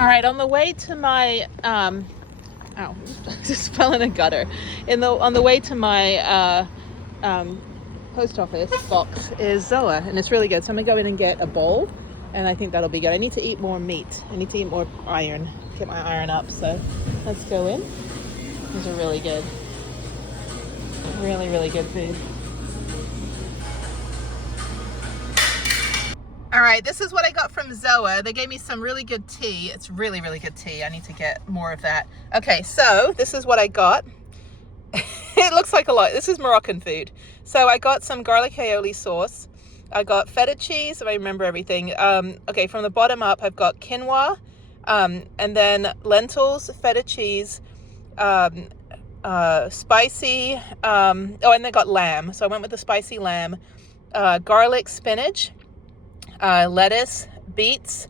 All right, on the way to my ow, just fell in a gutter. On the way to my post office box is Zoa, and it's really good. So I'm gonna go in and get a bowl, and I think that'll be good. I need to eat more meat. I need to eat more iron, get my iron up. So let's go in. These are really good. Really, really good food. All right, this is what I got from Zoa. They gave me some really good tea. It's really, really good tea. I need to get more of that. Okay, so this is what I got. It looks like a lot. This is Moroccan food. So I got some garlic aioli sauce. I got feta cheese, if I remember everything. Okay, from the bottom up, I've got quinoa, and then lentils, feta cheese, spicy, oh, and they got lamb. So I went with the spicy lamb, garlic, spinach, lettuce, beets,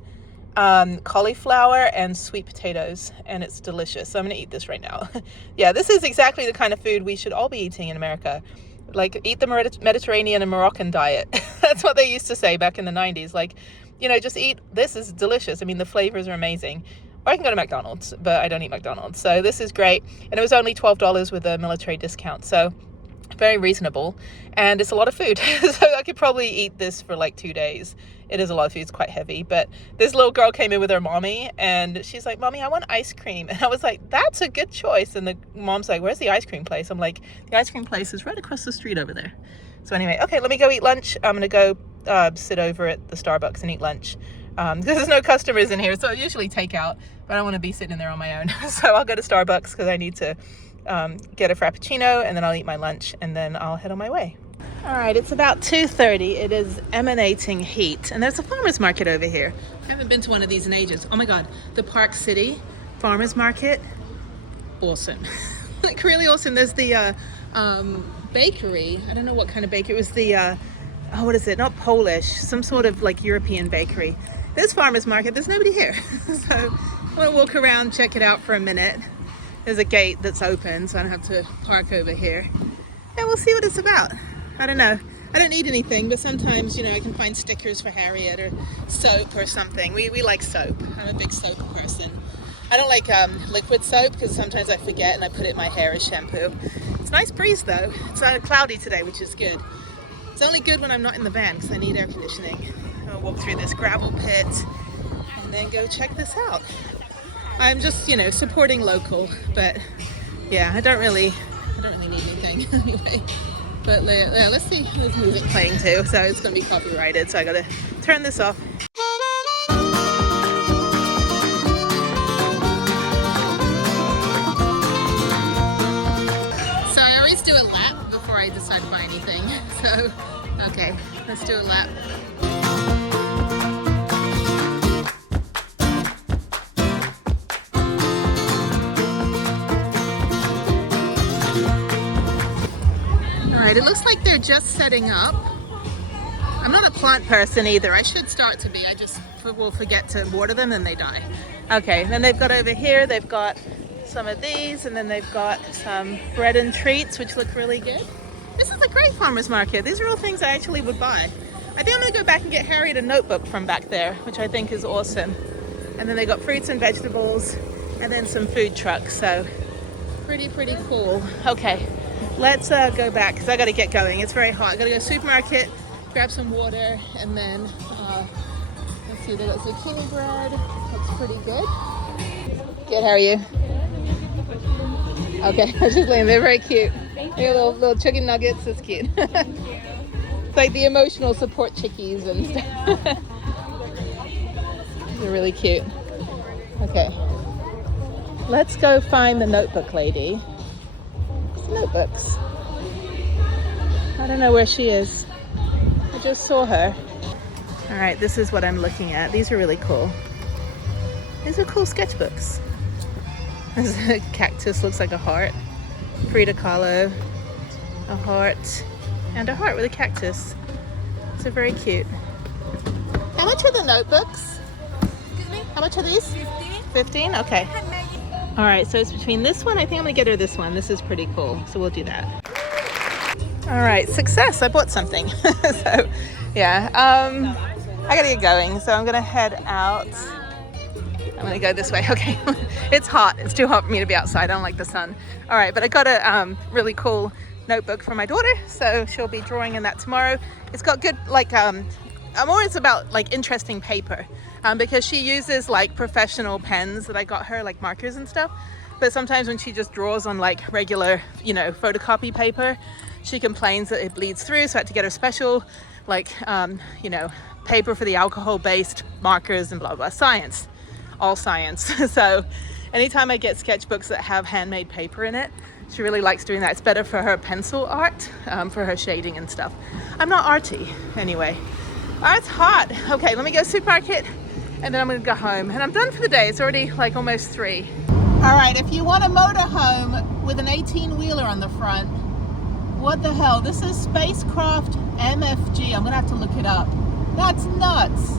cauliflower, and sweet potatoes, and it's delicious. So I'm gonna eat this right now. Yeah, this is exactly the kind of food we should all be eating in America. Like, eat the Mediterranean and Moroccan diet. That's what they used to say back in the 90s. Like, you know, just eat, this is delicious. I mean, the flavors are amazing. Or I can go to McDonald's, but I don't eat McDonald's. So this is great. And it was only $12 with a military discount. So very reasonable. And it's a lot of food. So I could probably eat this for like 2 days. It is a lot of food. It's quite heavy. But this little girl came in with her mommy, and she's like, "Mommy, I want ice cream." And I was like, "That's a good choice." And the mom's like, "Where's the ice cream place?" I'm like, "The ice cream place is right across the street over there." So anyway, okay, let me go eat lunch. I'm going to go sit over at the Starbucks and eat lunch. Because there's no customers in here, so I usually take out, but I don't want to be sitting in there on my own. So I'll go to Starbucks because I need to get a Frappuccino, and then I'll eat my lunch, and then I'll head on my way. All right, it's about 2:30. It is emanating heat, and there's a farmer's market over here. I haven't been to one of these in ages. Oh my God, the Park City farmer's market, awesome. Like, really awesome. There's the bakery. I don't know what kind of bakery. It was the, oh, what is it? Not Polish, some sort of like European bakery. There's farmer's market. There's nobody here. So I'm gonna walk around, check it out for a minute. There's a gate that's open, so I don't have to park over here. And we'll see what it's about. I don't know. I don't need anything, but sometimes, you know, I can find stickers for Harriet or soap or something. We like soap. I'm a big soap person. I don't like liquid soap because sometimes I forget and I put it in my hair as shampoo. It's a nice breeze though. It's cloudy today, which is good. It's only good when I'm not in the van because I need air conditioning. I'll walk through this gravel pit and then go check this out. I'm just, you know, supporting local, but yeah, I don't really need anything anyway. But yeah, let's see. There's music playing too, so it's gonna be copyrighted, so I gotta turn this off. So I always do a lap before I decide to buy anything. So, okay, let's do a lap. Alright, it looks like they're just setting up. I'm not a plant person either. I should start to be. I just will forget to water them and they die. Okay, then they've got over here, they've got some of these, and then they've got some bread and treats, which look really good. This is a great farmer's market. These are all things I actually would buy. I think I'm going to go back and get Harriet a notebook from back there, which I think is awesome. And then they got fruits and vegetables, and then some food trucks. So pretty cool. Okay. Let's go back because I got to get going. It's very hot. I got to go to the supermarket, grab some water, and then let's see. They got zucchini bread. Looks pretty good. Good. How are you? Okay, I was just laying there. Very cute. They got little chicken nuggets. It's cute. It's like the emotional support chickies and stuff. They're really cute. Okay, let's go find the notebook lady. Notebooks. I don't know where she is. I just saw her. All right, this is what I'm looking at. These are really cool. These are cool sketchbooks. This cactus looks like a heart. Frida Kahlo, a heart, and a heart with a cactus. So very cute. How much are the notebooks? Excuse me? How much are these? 15. 15? Okay. All right, so it's between this one. I think I'm gonna get her this one. This is pretty cool, so we'll do that. All right, success. I bought something. So, yeah, I gotta get going. So I'm gonna head out I'm gonna go this way. Okay, it's hot. It's too hot for me to be outside. I don't like the sun. All right, but I got a really cool notebook for my daughter, so she'll be drawing in that tomorrow. It's got good, like, I'm always about like interesting paper, because she uses like professional pens that I got her, like markers and stuff. But sometimes when she just draws on like regular, you know, photocopy paper, she complains that it bleeds through. So I had to get her special, like, you know, paper for the alcohol-based markers and blah, blah, science, all science. So anytime I get sketchbooks that have handmade paper in it, she really likes doing that. It's better for her pencil art, for her shading and stuff. I'm not arty anyway. Oh, it's hot. Okay, let me go supermarket and then I'm gonna go home. And I'm done for the day. It's already like almost 3. All right, if you want a motorhome with an 18-wheeler on the front, what the hell? This is Spacecraft MFG. I'm gonna have to look it up. That's nuts.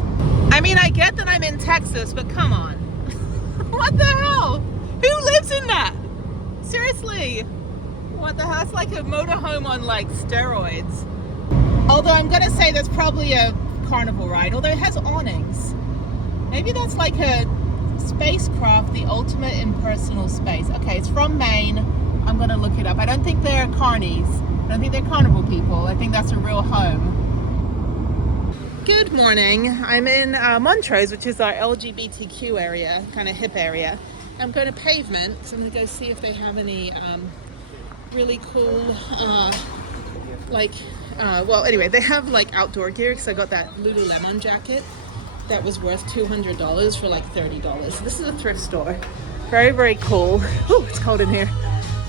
I mean, I get that I'm in Texas, but come on. What the hell? Who lives in that? Seriously. What the hell? It's like a motorhome on like steroids. Although I'm gonna say there's probably a carnival ride, although it has awnings. Maybe that's like a Spacecraft, the ultimate impersonal space. Okay, it's from Maine. I'm gonna look it up. I don't think they're carnies. I don't think they're carnival people. I think that's a real home. Good morning. I'm in Montrose, which is our LGBTQ area, kind of hip area. I'm going to Pavement, so I'm going to go see if they have any really cool, well, anyway, they have like outdoor gear, because I got that Lululemon jacket that was worth $200 for like $30. So this is a thrift store. Very, very cool. Ooh, it's cold in here.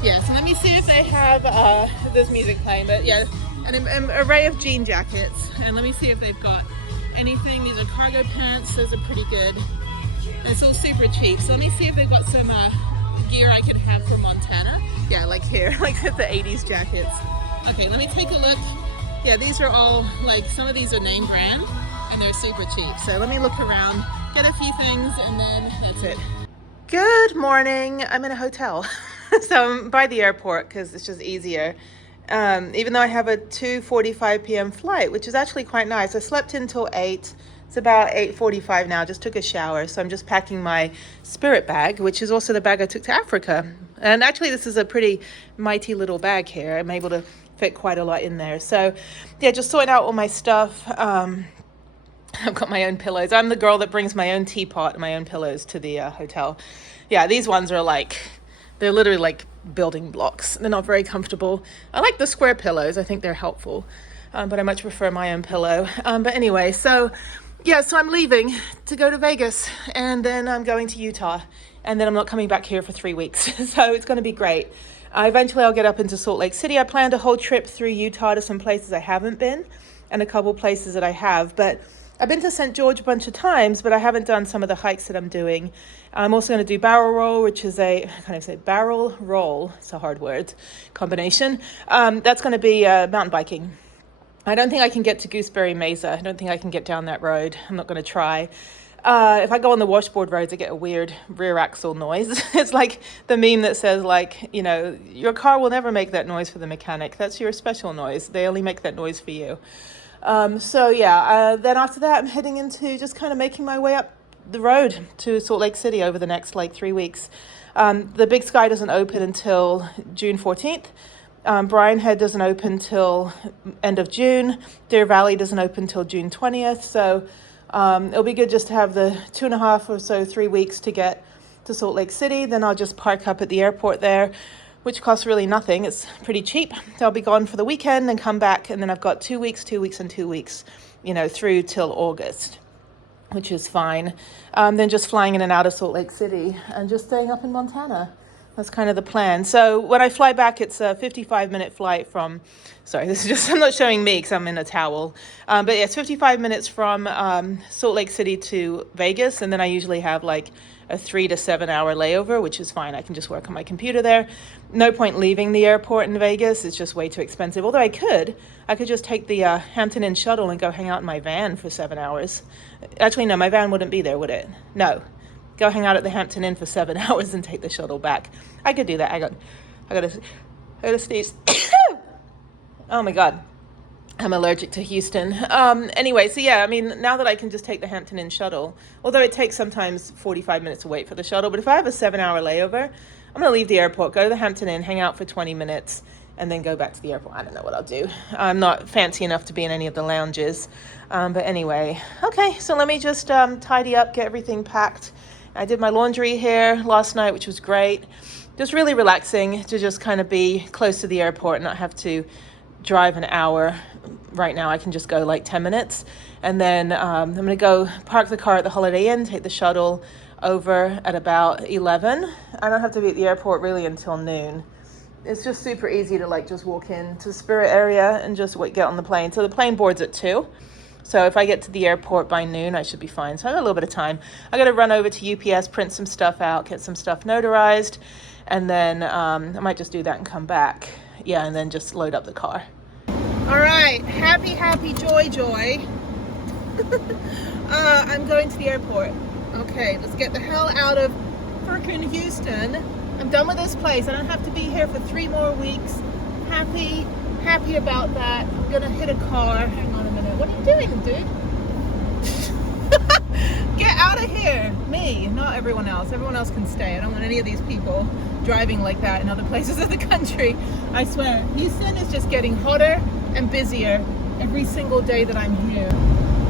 Yeah, so let me see if they have, there's music playing, but yeah, an array of jean jackets. And let me see if they've got anything. These are cargo pants. Those are pretty good. And it's all super cheap. So let me see if they've got some gear I could have for Montana. Yeah, like here, like the 80s jackets. Okay, let me take a look. Yeah, these are all, like, some of these are name brand and they're super cheap. So let me look around, get a few things, and then that's it. Good morning. I'm in a hotel. So I'm by the airport because it's just easier. Even though I have a 2:45 p.m. flight, which is actually quite nice. I slept until 8. It's about 8:45 now. Just took a shower. So I'm just packing my spirit bag, which is also the bag I took to Africa. And actually, this is a pretty mighty little bag here. I'm able to fit quite a lot in there. So yeah, just sorting out all my stuff. I've got my own pillows. I'm the girl that brings my own teapot and my own pillows to the hotel. Yeah, these ones are like, they're literally like building blocks. They're not very comfortable. I like the square pillows. I think they're helpful, but I much prefer my own pillow. But anyway, so yeah, so I'm leaving to go to Vegas, and then I'm going to Utah, and then I'm not coming back here for 3 weeks. So it's going to be great. Eventually I'll get up into Salt Lake City. I planned a whole trip through Utah to some places I haven't been and a couple places that I have, but I've been to St. George a bunch of times, but I haven't done some of the hikes that I'm doing. I'm also going to do barrel roll, which is barrel roll. It's a hard word combination. That's going to be mountain biking. I don't think I can get to Gooseberry Mesa. I don't think I can get down that road. I'm not going to try. If I go on the washboard roads, I get a weird rear axle noise. It's like the meme that says, like, you know, your car will never make that noise for the mechanic. That's your special noise. They only make that noise for you. So yeah, then after that, I'm heading into just kind of making my way up the road to Salt Lake City over the next like 3 weeks. The Big Sky doesn't open until June 14th. Brian Head doesn't open till end of June. Deer Valley doesn't open till June 20th. So it'll be good just to have the 2.5 or so, 3 weeks to get to Salt Lake City. Then I'll just park up at the airport there, which costs really nothing. It's pretty cheap. So I'll be gone for the weekend and come back. And then I've got 2 weeks, 2 weeks, and 2 weeks, you know, through till August, which is fine. Then just flying in and out of Salt Lake City and just staying up in Montana. That's kind of the plan. So when I fly back, it's a 55-minute flight from, sorry, this is just, I'm not showing me because I'm in a towel. But yeah, it's 55 minutes from Salt Lake City to Vegas. And then I usually have like a 3 to 7 hour layover, which is fine. I can just work on my computer there. No point leaving the airport in Vegas. It's just way too expensive. Although I could just take the Hampton Inn shuttle and go hang out in my van for 7 hours. Actually, no, my van wouldn't be there, would it? No. Go hang out at the Hampton Inn for 7 hours and take the shuttle back. I could do that. I gotta sneeze. Oh my God. I'm allergic to Houston. Anyway, so yeah, I mean, now that I can just take the Hampton Inn shuttle, although it takes sometimes 45 minutes to wait for the shuttle, but if I have a 7-hour layover, I'm going to leave the airport, go to the Hampton Inn, hang out for 20 minutes, and then go back to the airport. I don't know what I'll do. I'm not fancy enough to be in any of the lounges. But anyway, okay, so let me just tidy up, get everything packed. I did my laundry here last night, which was great. Just really relaxing to just kind of be close to the airport and not have to drive an hour. Right now I can just go like 10 minutes, and then I'm gonna go park the car at the Holiday Inn, take the shuttle over at about 11. I don't have to be at the airport really until noon. It's just super easy to like just walk into the Spirit area and just get on the plane. So the plane boards at 2. So if I get to the airport by noon, I should be fine. So I got a little bit of time. I got to run over to UPS, print some stuff out, get some stuff notarized, and then I might just do that and come back. Yeah, and then just load up the car. All right, happy, joy. I'm going to the airport. Okay, let's get the hell out of frickin' Houston. I'm done with this place. I don't have to be here for 3 more weeks. Happy about that. I'm gonna hit a car. Hang on a minute. What are you doing, dude? Get out of here. Me, not everyone else. Everyone else can stay. I don't want any of these people driving like that in other places of the country. I swear, Houston is just getting hotter and busier every single day that I'm here.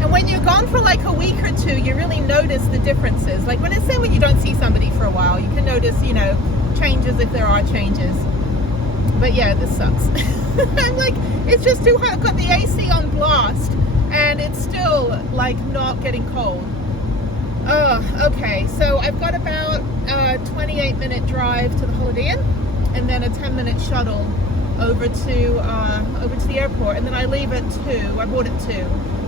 And when you're gone for like a week or 2, you really notice the differences. Like when you don't see somebody for a while, you can notice, changes if there are changes. But yeah, this sucks. I'm like, it's just too hot. I've got the AC on blast and it's still like not getting cold. Okay, so I've got about a 28-minute drive to the Holiday Inn, and then a 10-minute shuttle over to the airport, and then I leave at 2. I board at 2.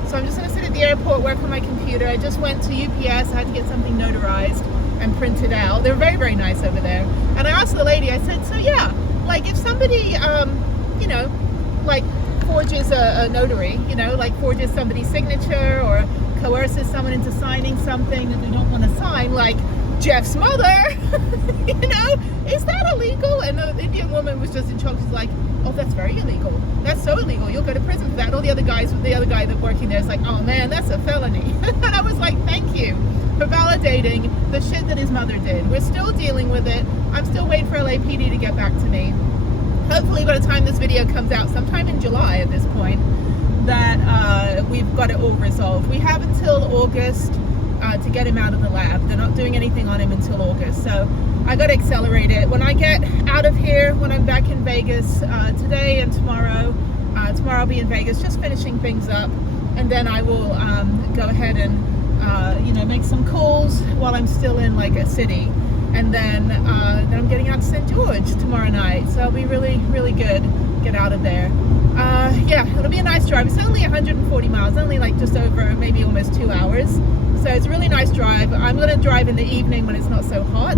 So I'm just going to sit at the airport, work on my computer. I just went to UPS. I had to get something notarized and printed out. They're very, very nice over there. And I asked the lady, I said, so yeah, like if somebody, like forges a notary, like forges somebody's signature or coerces someone into signing something that they don't want to sign, like Jeff's mother, is that illegal? And the Indian woman was just in shock. She's like, oh, that's very illegal. That's so illegal. You'll go to prison for that. And all the other guy that's working there is like, oh man, that's a felony. And I was like, thank you for validating the shit that his mother did. We're still dealing with it. I'm still waiting for LAPD to get back to me. Hopefully by the time this video comes out, sometime in July at this point, that we've got it all resolved. We have until August to get him out of the lab. They're not doing anything on him until August, so I got to accelerate it. When I get out of here, when I'm back in Vegas today and tomorrow I'll be in Vegas just finishing things up, and then I will go ahead and make some calls while I'm still in like a city, and then I'm getting out to St. George tomorrow night, so it'll be really, really good. Get out of there. Yeah, it'll be a nice drive. It's only 140 miles, only like just over, maybe almost 2 hours. So it's a really nice drive. I'm going to drive in the evening when it's not so hot.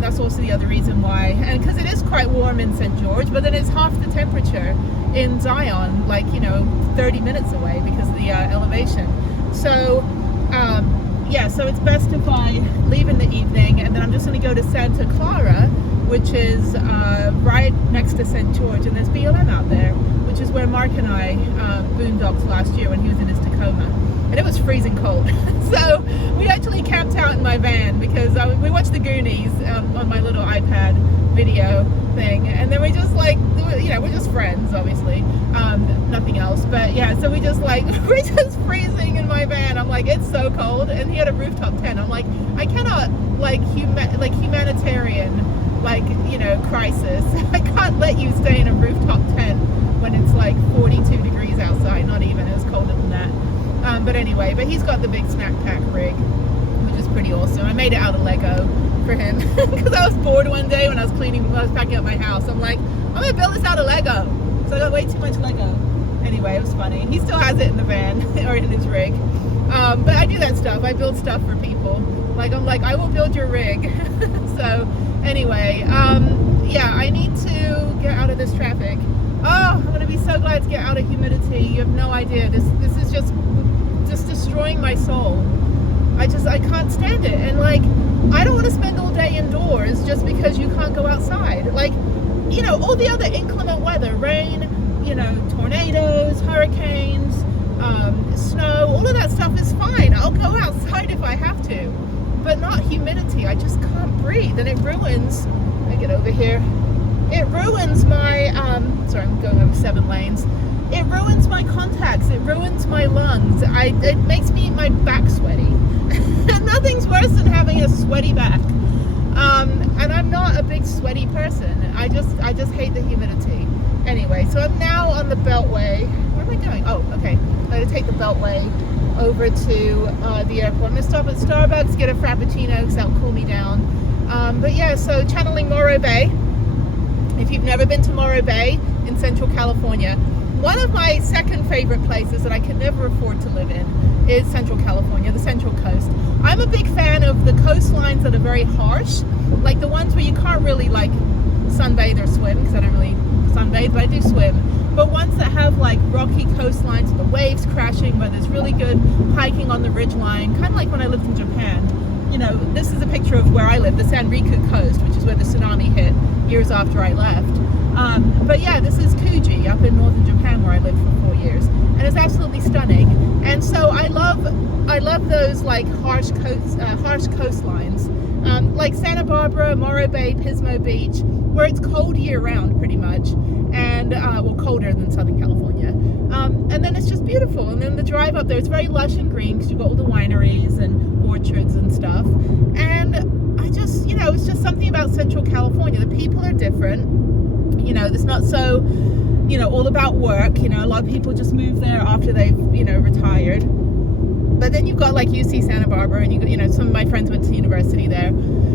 That's also the other reason why. And because it is quite warm in St. George, but then it's half the temperature in Zion, like, 30 minutes away because of the elevation. So, yeah, so it's best if I leave in the evening, and then I'm just going to go to Santa Clara, which is right next to St. George, and there's BLM out there, which is where Mark and I boondocked last year when he was in his Tacoma, and it was freezing cold. So we actually camped out in my van because we watched the Goonies on my little iPad video thing, and then we just like, we're just friends, obviously, nothing else, but yeah, so we just like, we're just freezing in my van. I'm like, it's so cold, and he had a rooftop tent. I'm like, I cannot, like humanitarian, like, crisis, I can't let you stay in a rooftop tent when it's like 42 degrees outside. Not even, it was colder than that. But anyway, but he's got the big snack pack rig, which is pretty awesome. I made it out of Lego for him because I was bored one day when I was packing up my house. I'm like, I'm gonna build this out of Lego. So I got way too much Lego. Anyway, it was funny. He still has it in the van or in his rig. But I do that stuff. I build stuff for people. Like, I'm like, I will build your rig. So anyway, yeah, I need to get out of this traffic. Oh, I'm gonna be so glad to get out of humidity. You have no idea. This is just destroying my soul. I can't stand it. And like, I don't want to spend all day indoors just because you can't go outside. Like, all the other inclement weather, rain, you know, tornadoes, hurricanes, snow, all of that stuff is fine. I'll go outside if I have to, but not humidity. I just can't breathe, and it ruins, let me get over here, it ruins my, sorry, I'm going over 7 lanes. It ruins my contacts, it ruins my lungs, it makes my back sweaty. Nothing's worse than having a sweaty back. And I'm not a big sweaty person. I just hate the humidity. Anyway, so I'm now on the Beltway. Where am I going? Oh, okay. I'm going to take the Beltway over to the airport. I'm going to stop at Starbucks, get a Frappuccino because that'll cool me down. But yeah, so channeling Morro Bay. If you've never been to Morro Bay in Central California, one of my second favorite places that I could never afford to live in is Central California, the Central Coast. I'm a big fan of the coastlines that are very harsh, like the ones where you can't really like sunbathe or swim, because I don't really sunbathe, but I do swim. But ones that have like rocky coastlines with the waves crashing, where there's really good hiking on the ridgeline, kind of like when I lived in Japan. You know, this is a picture of where I live, the Sanriku coast, which is where the tsunami hit years after I left. But yeah, this is Fuji up in northern Japan where I lived for 4 years, and it's absolutely stunning. And so I love those like harsh coastlines, like Santa Barbara, Morro Bay, Pismo Beach, where it's cold year round pretty much, and well, colder than Southern California. And then it's just beautiful. And then the drive up there, it's very lush and green because you've got all the wineries and orchards and stuff. And I just, you know, it's just something about Central California. The people are different. You know, it's not so, you know, all about work. You know, a lot of people just move there after they've, you know, retired. But then you've got like UC Santa Barbara, and you know, some of my friends went to university there.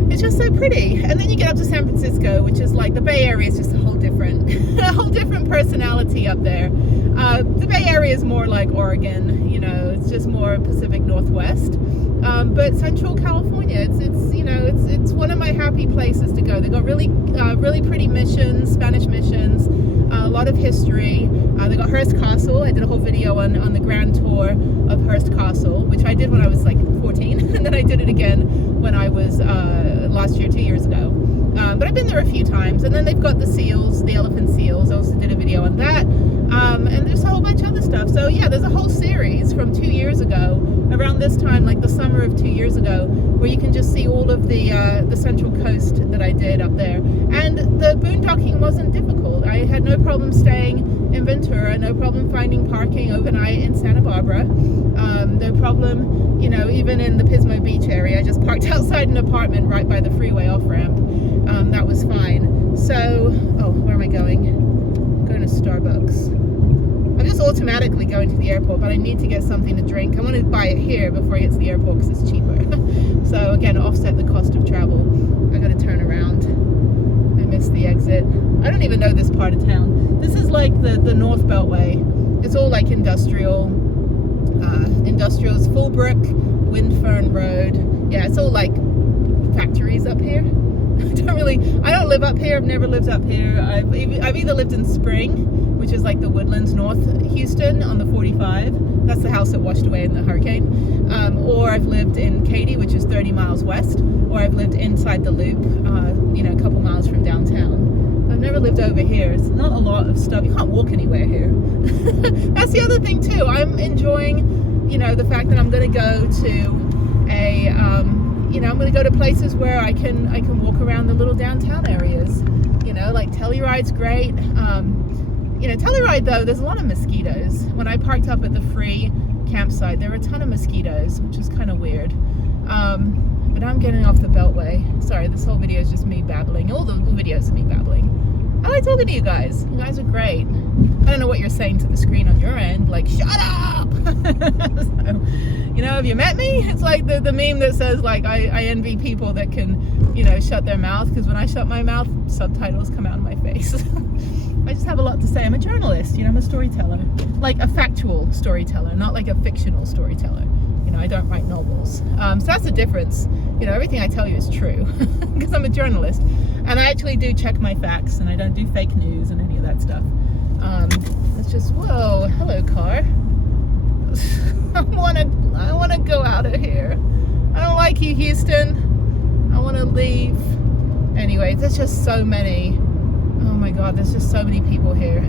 It's just so pretty. And then you get up to San Francisco, which is like, the Bay Area is just a whole different, a whole different personality up there. The Bay Area is more like Oregon, you know, it's just more Pacific Northwest. But Central California, it's you know, it's one of my happy places to go. They've got really pretty missions, Spanish missions, a lot of history. They got Hearst Castle. I did a whole video on the grand tour of Hearst Castle, which I did when I was like 14, and then I did it again when I was last year, 2 years ago. But I've been there a few times. And then they've got the seals, the elephant seals. I also did a video on that. And there's a whole bunch of other stuff. So yeah, there's a whole series from 2 years ago, around this time, like the summer of 2 years ago, where you can just see all of the Central Coast that I did up there. And the boondocking wasn't difficult. I had no problem staying in Ventura, no problem finding parking overnight in Santa Barbara, no problem, you know, even in the Pismo Beach area. I just parked outside an apartment right by the freeway off-ramp. That was fine. So, oh, where am I going? I'm going to Starbucks. I'm just automatically going to the airport, but I need to get something to drink. I want to buy it here before I get to the airport because it's cheaper. So again, offset the cost of travel. I got to turn around. I missed the exit. I don't even know this part of town. This is like the North Beltway. It's all like industrial. Industrials, Full Brick, Windfern Road. Yeah, it's all like factories up here. I don't live up here. I've never lived up here. I've either lived in Spring, which is like the Woodlands, North Houston on the 45. That's the house that washed away in the hurricane. Or I've lived in Katy, which is 30 miles west. Or I've lived inside the Loop, you know, a couple miles from downtown. I've never lived over here. It's not a lot of stuff. You can't walk anywhere here. That's the other thing too. I'm enjoying, you know, the fact that I'm going to go to a, you know, I'm going to go to places where I can walk around the little downtown areas. You know, like Telluride's great. You know, Telluride though, there's a lot of mosquitoes. When I parked up at the free campsite, there were a ton of mosquitoes, which is kind of weird. But I'm getting off the Beltway. Sorry, this whole video is just me babbling. All the videos are me babbling. I like talking to you guys. You guys are great. I don't know what you're saying to the screen on your end, like, shut up! So, you know, have you met me? It's like the meme that says, like, I envy people that can, you know, shut their mouth, because when I shut my mouth, subtitles come out of my face. I just have a lot to say. I'm a journalist, you know, I'm a storyteller. Like a factual storyteller, not like a fictional storyteller. You know, I don't write novels. So that's the difference. You know, everything I tell you is true, because I'm a journalist. And I actually do check my facts, and I don't do fake news and any of that stuff. Let's just, whoa, hello car. I wanna go out of here. I don't like you, Houston. I wanna leave. Anyway, there's just so many. Oh my God, there's just so many people here.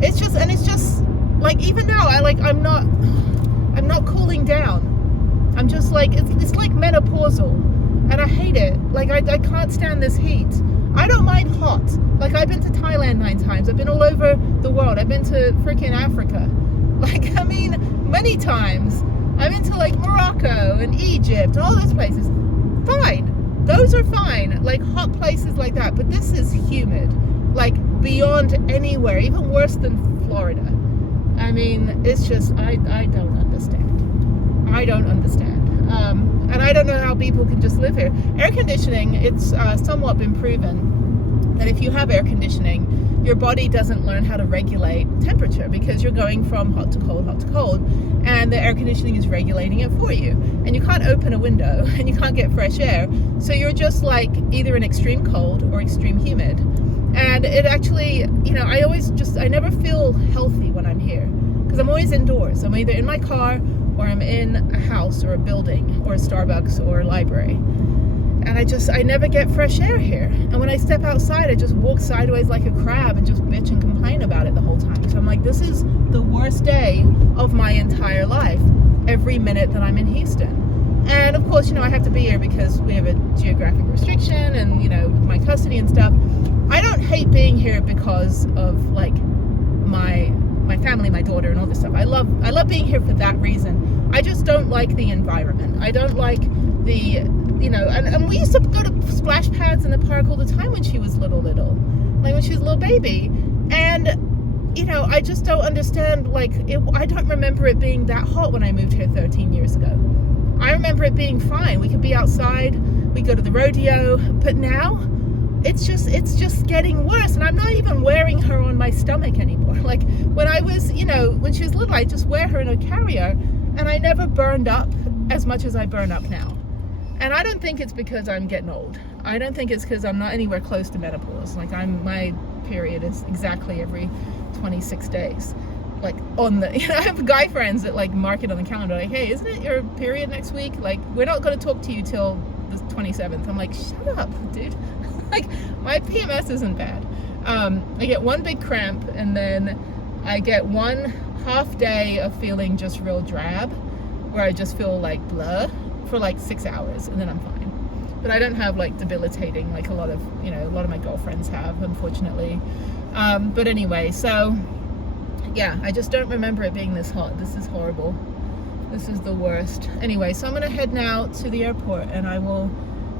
It's just, and it's just like, even now, I'm not cooling down. I'm just like, it's like menopausal, and I hate it. Like, I can't stand this heat. I don't mind hot. Like, I've been to Thailand 9 times. I've been all over the world. I've been to freaking Africa. Like, I mean, many times. I've been to like Morocco and Egypt, all those places. Fine. Those are fine. Like, hot places like that. But this is humid. Like, beyond anywhere. Even worse than Florida. I mean, it's just, I don't understand. I don't understand. And I don't know how people can just live here. Air conditioning, it's somewhat been proven that if you have air conditioning, your body doesn't learn how to regulate temperature, because you're going from hot to cold, and the air conditioning is regulating it for you. And you can't open a window, and you can't get fresh air. So you're just like either in extreme cold or extreme humid. And it actually, you know, I never feel healthy when I'm here, because I'm always indoors. I'm either in my car, or I'm in a house or a building or a Starbucks or a library. And I never get fresh air here. And when I step outside, I just walk sideways like a crab and just bitch and complain about it the whole time. So I'm like, this is the worst day of my entire life, every minute that I'm in Houston. And of course, you know, I have to be here because we have a geographic restriction and, you know, with my custody and stuff. I don't hate being here because of like my family, my daughter, and all this stuff. I love being here for that reason. I just don't like the environment. I don't like the, you know, and we used to go to splash pads in the park all the time when she was little, like when she was a little baby. And, you know, I just don't understand, like, I don't remember it being that hot when I moved here 13 years ago. I remember it being fine. We could be outside, we go to the rodeo, but now it's just getting worse. And I'm not even wearing her on my stomach anymore. Like, when I was, you know, when she was little, I just wear her in a carrier, and I never burned up as much as I burn up now. And I don't think it's because I'm getting old. I don't think it's because I'm not anywhere close to menopause. Like, my period is exactly every 26 days. Like, on the, you know, I have guy friends that like mark it on the calendar, like, hey, isn't it your period next week? Like, we're not going to talk to you till the 27th. I'm like, shut up, dude. Like, my PMS isn't bad. I get one big cramp, and then I get one half day of feeling just real drab, where I just feel like blah for like 6 hours, and then I'm fine. But I don't have like debilitating like a lot of my girlfriends have, unfortunately. But anyway, so yeah, I just don't remember it being this hot. This is horrible. This is the worst. Anyway, so I'm gonna head now to the airport, and I will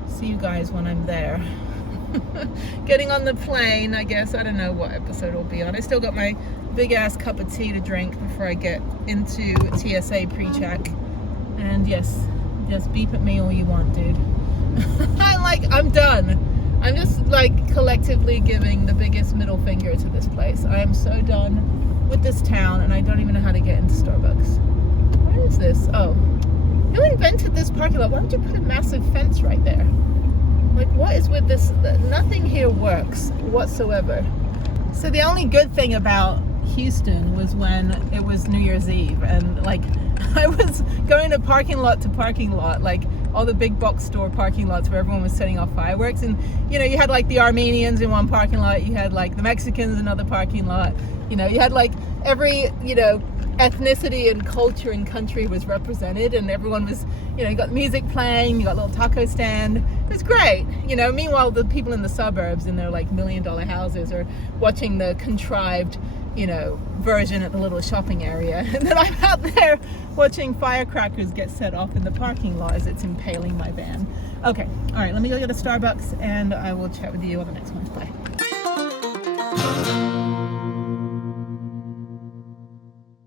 see you guys when I'm there. Getting on the plane, I guess. I don't know what episode it'll be on. I still got my big ass cup of tea to drink before I get into TSA pre-check. And yes, just beep at me all you want, dude. I'm done. I'm just like collectively giving the biggest middle finger to this place. I am so done with this town, and I don't even know how to get into Starbucks. Where is this? Oh, who invented this parking lot? Why would you put a massive fence right there? Like, what is with this? Nothing here works whatsoever. So the only good thing about Houston was when it was New Year's Eve, and like I was going to parking lot, like all the big box store parking lots where everyone was setting off fireworks. And, you know, you had like the Armenians in one parking lot, you had like the Mexicans in another parking lot, you know, you had like every, you know, ethnicity and culture and country was represented, and everyone was, you know, you got music playing, you got a little taco stand. It was great, you know. Meanwhile, the people in the suburbs in their like $1 million houses are watching the contrived, you know, version at the little shopping area, and then I'm out there watching firecrackers get set off in the parking lot as it's impaling my van. Okay, all right, let me go get a Starbucks, and I will chat with you on the next one. Bye.